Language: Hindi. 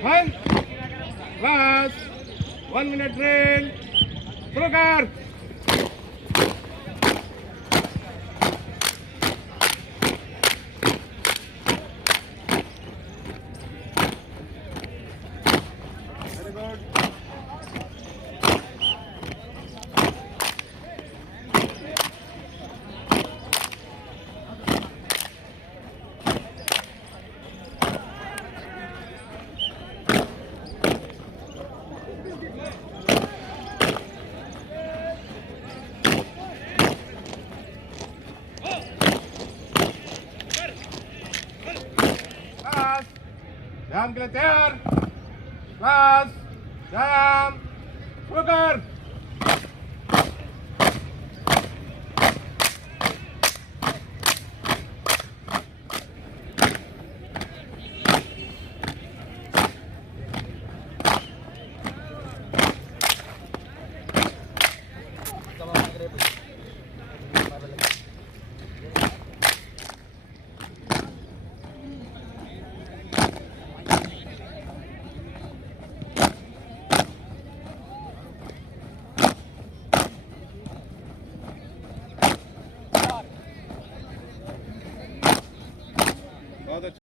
One. Class. 1 minute drill. Program. Very good. Class. व्यायाम के लिए तैयार। क्लास व्यायाम शुरू कर।